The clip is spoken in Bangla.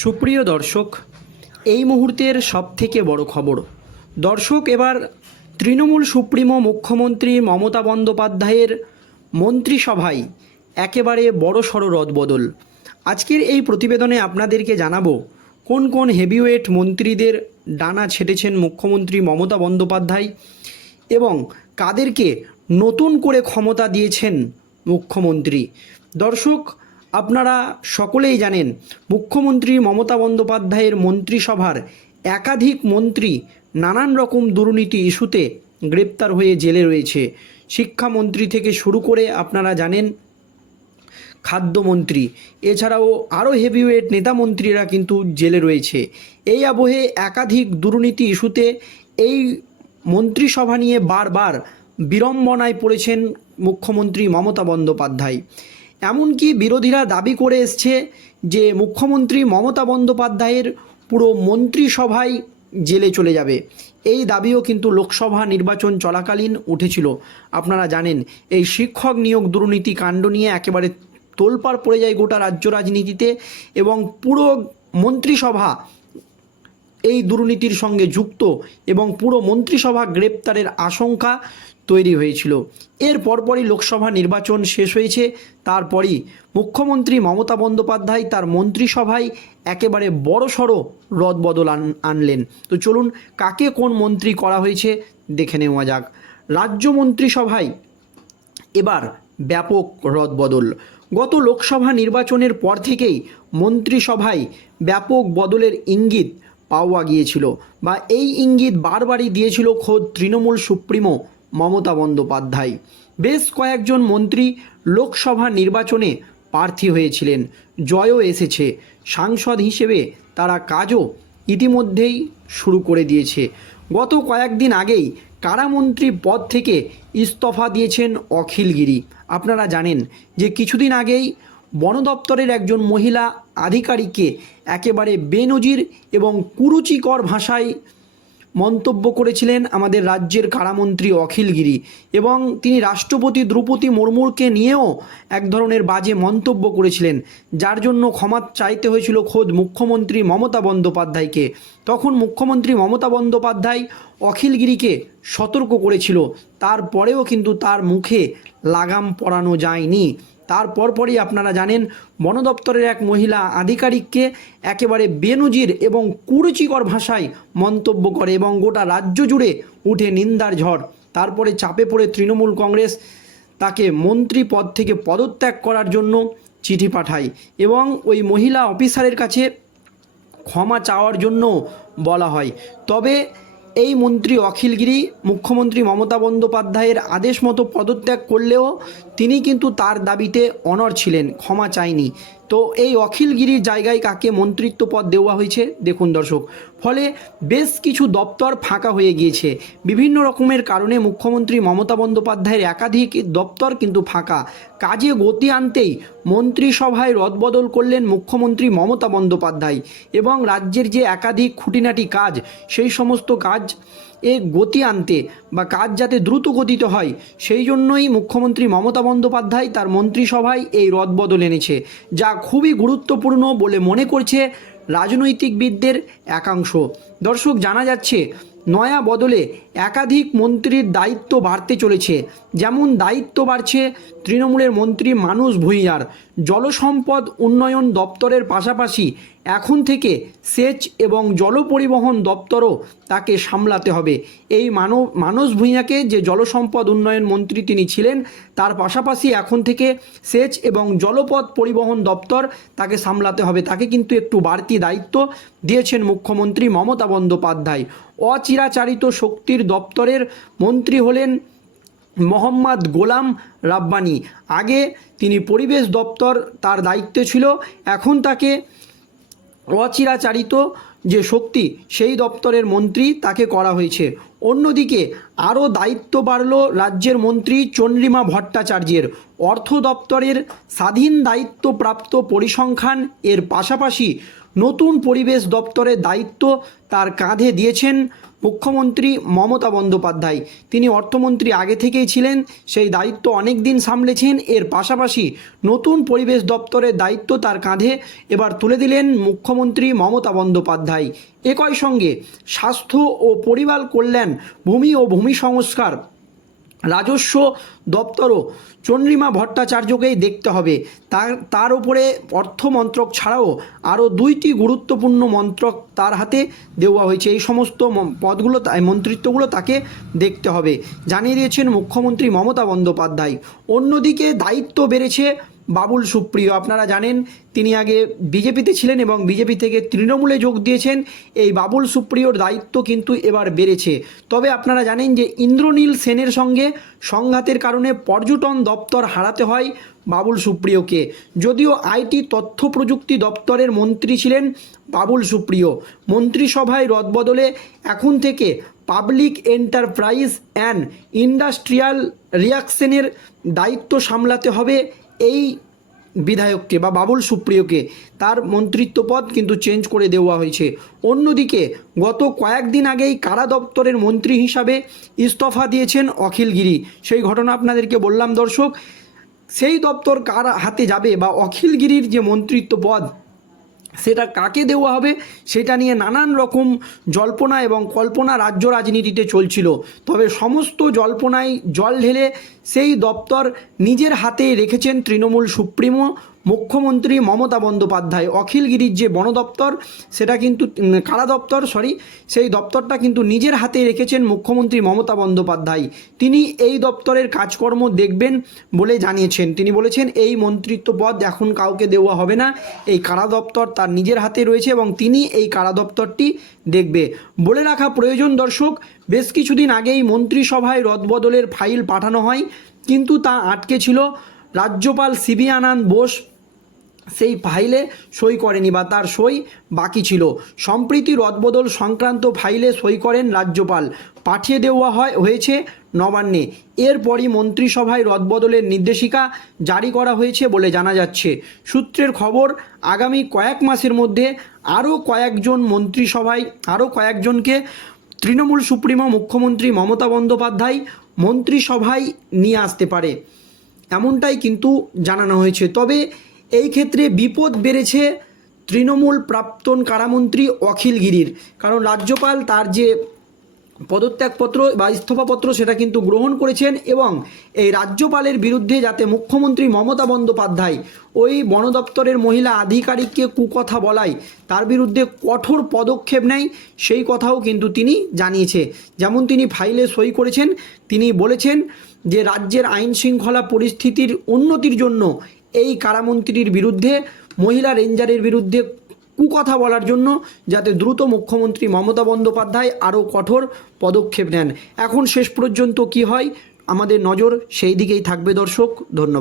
সুপ্রিয় দর্শক, এই মুহূর্তের সবথেকে বড় খবর। দর্শক, এবার তৃণমূল সুপ্রিমো মুখ্যমন্ত্রী মমতা বন্দ্যোপাধ্যায়ের মন্ত্রিসভায় একেবারে বড় সড় রদবদল। আজকের এই প্রতিবেদনে আপনাদেরকে জানাব, কোন কোন হেভিওয়েট মন্ত্রীদের ডানা ছেটেছেন মুখ্যমন্ত্রী মমতা বন্দ্যোপাধ্যায় এবং কাদেরকে নতুন করে ক্ষমতা দিয়েছেন মুখ্যমন্ত্রী। দর্শক আপনারা সকলেই জানেন, মুখ্যমন্ত্রী মমতা বন্দ্যোপাধ্যায়ের মন্ত্রিসভার একাধিক মন্ত্রী নানান রকম দুর্নীতি ইস্যুতে গ্রেপ্তার হয়ে জেলে রয়েছে। শিক্ষামন্ত্রী থেকে শুরু করে আপনারা জানেন, খাদ্যমন্ত্রী, এছাড়াও আরও হেভিওয়েট নেতামন্ত্রীরা কিন্তু জেলে রয়েছে। এই আবহে একাধিক দুর্নীতি ইস্যুতে এই মন্ত্রিসভা নিয়ে বারবার বিড়ম্বনায় পড়েছেন মুখ্যমন্ত্রী মমতা বন্দ্যোপাধ্যায়। এমনকি বিরোধীরা দাবি করে এসছে যে মুখ্যমন্ত্রী মমতা বন্দ্যোপাধ্যায়ের পুরো মন্ত্রিসভায় জেলে চলে যাবে। এই দাবিও কিন্তু লোকসভা নির্বাচন চলাকালীন উঠেছিল। আপনারা জানেন, এই শিক্ষক নিয়োগ দুর্নীতি কাণ্ড নিয়ে একেবারে তোলপাড় পড়ে যায় গোটা রাজ্য রাজনীতিতে এবং পুরো মন্ত্রিসভা এই দুর্নীতির সঙ্গে যুক্ত এবং পুরো মন্ত্রিসভা গ্রেপ্তারের আশঙ্কা তৈরি হয়েছিল। এর পরপরই লোকসভা নির্বাচন শেষ হয়েছে। তারপরই মুখ্যমন্ত্রী মমতা বন্দ্যোপাধ্যায় তার মন্ত্রিসভায় একেবারে বড়সড় রদবদল আন, আনলেন। তো চলুন কাকে কোন মন্ত্রী করা হয়েছে দেখে নেওয়া যাক। রাজ্য মন্ত্রিসভায় এবার ব্যাপক রদবদল। গত লোকসভা নির্বাচনের পর থেকেই মন্ত্রিসভায় ব্যাপক বদলের ইঙ্গিত পাওয়া গিয়েছিল বা এই ইঙ্গিত বারবারই দিয়েছিল খোদ তৃণমূল সুপ্রিমো মমতা বন্দ্যোপাধ্যায়। বেশ কয়েকজন মন্ত্রী লোকসভা নির্বাচনে প্রার্থী হয়েছিলেন। জয়ও এসেছে। সাংসদ হিসেবে তারা কাজও ইতিমধ্যেই শুরু করে দিয়েছে। গত কয়েকদিন আগেই কারামন্ত্রী পদ থেকে ইস্তফা দিয়েছেন অখিলগিরি আপনারা জানেন যে কিছুদিন আগেই বন দপ্তরের একজন মহিলা আধিকারিককে একেবারে বেনজির এবং কুরুচিকর ভাষায় মন্তব্য করেছিলেন আমাদের রাজ্যের কারামন্ত্রী অখিলগিরি এবং তিনি রাষ্ট্রপতি দ্রৌপদী মুর্মুরকে নিয়েও এক ধরনের বাজে মন্তব্য করেছিলেন, যার জন্য ক্ষমা চাইতে হয়েছিল খোদ মুখ্যমন্ত্রী মমতা বন্দ্যোপাধ্যায়কে। তখন মুখ্যমন্ত্রী মমতা বন্দ্যোপাধ্যায় অখিলগিরিকে সতর্ক করেছিল, তারপরেও কিন্তু তার মুখে লাগাম পরানো যায়নি। তার পরপরই আপনারা জানেন বন দপ্তরের এক মহিলা আধিকারিককে একেবারে বেনজির এবং কুরুচিকর ভাষায় মন্তব্য করে এবং গোটা রাজ্য জুড়ে উঠে নিন্দার ঝড়। তারপরে চাপে পড়ে তৃণমূল কংগ্রেস তাকে মন্ত্রী পদ থেকে পদত্যাগ করার জন্য চিঠি পাঠায় এবং ওই মহিলা অফিসারের কাছে ক্ষমা চাওয়ার জন্য বলা হয়। তবে এই মন্ত্রী অখিলগিরি মুখ্যমন্ত্রী মমতা বন্দ্যোপাধ্যায়ের আদেশ মতো পদত্যাগ করলেও তিনি কিন্তু তার দাবিতে অনর ছিলেন, ক্ষমা চায়নি তো এই অখিলগিরির জায়গায় কাকে মন্ত্রিত্ব পদ দেওয়া হয়েছে, দেখুন দর্শক। ফলে বেশ কিছু দপ্তর ফাঁকা হয়ে গিয়েছে। বিভিন্ন রকমের কারণে মুখ্যমন্ত্রী মমতা বন্দ্যোপাধ্যায়ের একাধিক দপ্তর কিন্তু ফাঁকা। কাজে গতি আনতেই মন্ত্রিসভায় রদবদল করলেন মুখ্যমন্ত্রী মমতা বন্দ্যোপাধ্যায় এবং রাজ্যের যে একাধিক খুঁটিনাটি কাজ, সেই সমস্ত কাজ এ গতি আনতে বা কাজ যাতে দ্রুত গতিতে হয়, সেই জন্যই মুখ্যমন্ত্রী মমতা বন্দ্যোপাধ্যায় তার মন্ত্রিসভায় এই রদবদল এনেছে। যা খুবই গুরুত্বপূর্ণ বলে মনে করছে রাজনৈতিকবিদদের একাংশ। দর্শক জানা যাচ্ছে নয়া বদলে একাধিক মন্ত্রীর দায়িত্ব বাড়তে চলেছে। যেমন দায়িত্ব বাড়ছে তৃণমূলের মন্ত্রী মানুষ ভূঁইয়ার। জলসম্পদ উন্নয়ন দপ্তরের পাশাপাশি এখন থেকে সেচ এবং জল পরিবহন দপ্তরও তাকে সামলাতে হবে। এই মানব মানস ভূঁইয়াকে যে জলসম্পদ উন্নয়ন মন্ত্রী তিনি ছিলেন, তার পাশাপাশি এখন থেকে সেচ এবং জলপথ পরিবহন দপ্তর তাকে সামলাতে হবে। তাকে কিন্তু একটু বাড়তি দায়িত্ব দিয়েছেন মুখ্যমন্ত্রী মমতা বন্দ্যোপাধ্যায়। অচিরাচারিত শক্তির দপ্তরের মন্ত্রী হলেন মোহাম্মদ গোলাম রাব্বানি। আগে তিনি পরিবেশ দপ্তর তার দায়িত্বে ছিল, এখন তাকে অচিরাচারিত যে শক্তি, সেই দপ্তরের মন্ত্রী তাকে করা হয়েছে। অন্যদিকে আরও দায়িত্ব বাড়ল রাজ্যের মন্ত্রী চন্দ্রিমা ভট্টাচার্যের অর্থ দপ্তরের স্বাধীন দায়িত্বপ্রাপ্ত পরিসংখ্যান। এর পাশাপাশি নতুন পরিবেশ দপ্তরের দায়িত্ব তার কাঁধে দিয়েছেন মুখ্যমন্ত্রী মমতা বন্দ্যোপাধ্যায়। তিনি অর্থমন্ত্রী আগে থেকেই ছিলেন, সেই দায়িত্ব অনেক দিন সামলেছেন। এর পাশাপাশি নতুন পরিবেশ দপ্তরের দায়িত্ব তার কাঁধে। এবার তুলে দিলেন মুখ্যমন্ত্রী মমতা বন্দ্যোপাধ্যায়। একই সঙ্গে স্বাস্থ্য ও পরিবার কল্যাণ, ভূমি ও ভূমি সংস্কার রাজস্ব দপ্তরও চন্দ্রিমা ভট্টাচার্যকেই দেখতে হবে। তার তার উপরে অর্থ মন্ত্রক ছাড়াও আরও দুইটি গুরুত্বপূর্ণ মন্ত্রক তার হাতে দেওয়া হয়েছে। এই সমস্ত পদগুলো মন্ত্রিত্বগুলো তাকে দেখতে হবে। জানিয়ে দিয়েছেন মুখ্যমন্ত্রী মমতা বন্দ্যোপাধ্যায়। অন্যদিকে দায়িত্ব বেড়েছে বাবুল, সুপ্রিয়, আপনারা জানেন তিনি আগে বিজেপিতে ছিলেন এবং বিজেপি থেকে তৃণমূলে যোগ দিয়েছেন। এই বাবুল, সুপ্রিয়র দায়িত্ব কিন্তু এবার বেড়েছে। তবে আপনারা জানেন যে ইন্দ্রনীল সেনের সঙ্গে সংঘাতের কারণে পর্যটন দপ্তর হারাতে হয় বাবুল, সুপ্রিয়কে। যদিও আইটি তথ্য প্রযুক্তি দপ্তরের মন্ত্রী ছিলেন বাবুল, সুপ্রিয়। মন্ত্রিসভায় রদবদলে এখন থেকে পাবলিক এন্টারপ্রাইজ অ্যান্ড ইন্ডাস্ট্রিয়াল রিয়াকশনের দায়িত্ব সামলাতে হবে এই বিধায়ককে বা বাবুল সুপ্রিয়কে তার মন্ত্রিত্ব পদ কিন্তু চেঞ্জ করে দেওয়া হয়েছে। অন্যদিকে গত কয়েকদিন আগেই কারা দপ্তরের মন্ত্রী হিসাবে ইস্তফা দিয়েছেন অখিল গিরি। সেই ঘটনা আপনাদেরকে বললাম দর্শক, সেই দপ্তর কার হাতে যাবে বা অখিল গিরির যে মন্ত্রিত্ব পদ সেটা কাকে দেওয়া হবে সেটা নিয়ে নানান রকম জল্পনা এবং কল্পনা রাজ্য রাজনীতিতে চলছিল। তবে সমস্ত জল্পনায় জল ঢেলে সেই দপ্তর নিজের হাতে রেখেছেন তৃণমূল সুপ্রিমো মুখ্যমন্ত্রী মমতা বন্দ্যোপাধ্যায় অখিলগিরির যে বন দপ্তর, সেটা কিন্তু কারা দপ্তর সরি সেই দপ্তরটা কিন্তু নিজের হাতে রেখেছেন মুখ্যমন্ত্রী মমতা বন্দ্যোপাধ্যায়। তিনি এই দপ্তরের কাজকর্ম দেখবেন বলে জানিয়েছেন। তিনি বলেছেন, এই মন্ত্রিত্ব পদ এখন কাউকে দেওয়া হবে না। এই কারা দপ্তর তার নিজের হাতে রয়েছে এবং তিনি এই কারা দপ্তরটি দেখবে। বলে রাখা প্রয়োজন, দর্শক, বেশ কিছুদিন আগেই মন্ত্রিসভায় রদবদলের ফাইল পাঠানো হয়, কিন্তু তা আটকে ছিল। রাজ্যপাল সিবি আনন্দ বোস সেই ফাইলে সই করেনি বা তার সই বাকি ছিল। সম্প্রীতি রদবদল সংক্রান্ত ফাইলে সই করেন রাজ্যপাল। পাঠিয়ে দেওয়া হয়, হয়েছে নবান্নে। এরপরই মন্ত্রিসভায় রদবদলের নির্দেশিকা জারি করা হয়েছে বলে জানা যাচ্ছে। সূত্রের খবর, আগামী কয়েক মাসের মধ্যে আরও কয়েকজন মন্ত্রিসভায়, আরও কয়েকজনকে তৃণমূল সুপ্রিমো মুখ্যমন্ত্রী মমতা বন্দ্যোপাধ্যায় মন্ত্রিসভায় নিয়ে আসতে পারে। এমনটাই কিন্তু জানানো হয়েছে। তবে এই ক্ষেত্রে বিপদ বেড়েছে তৃণমূল প্রাক্তন কারামন্ত্রী অখিল গিরির। কারণ রাজ্যপাল তার যে পদত্যাগপত্র বা ইস্তফাপত্র সেটা কিন্তু গ্রহণ করেছেন এবং এই রাজ্যপালের বিরুদ্ধে যাতে মুখ্যমন্ত্রী মমতা বন্দ্যোপাধ্যায় ওই বন দপ্তরের মহিলা আধিকারিককে কুকথা বলায়, তার বিরুদ্ধে কঠোর পদক্ষেপ নেয়, সেই কথাও কিন্তু তিনি জানিয়েছে। যেমন তিনি ফাইলে সই করেছেন, তিনি বলেছেন যে রাজ্যের আইন শৃঙ্খলা পরিস্থিতির উন্নতির জন্য এই কারামন্ত্রীর বিরুদ্ধে, মহিলা রেঞ্জারের বিরুদ্ধে কুকথা বলার জন্য যাতে দ্রুত মুখ্যমন্ত্রী মমতা বন্দ্যোপাধ্যায় আরও কঠোর পদক্ষেপ নেন। এখন শেষ পর্যন্ত কি হয়? আমাদের নজর সেই দিকেই থাকবে দর্শক। ধন্যবাদ।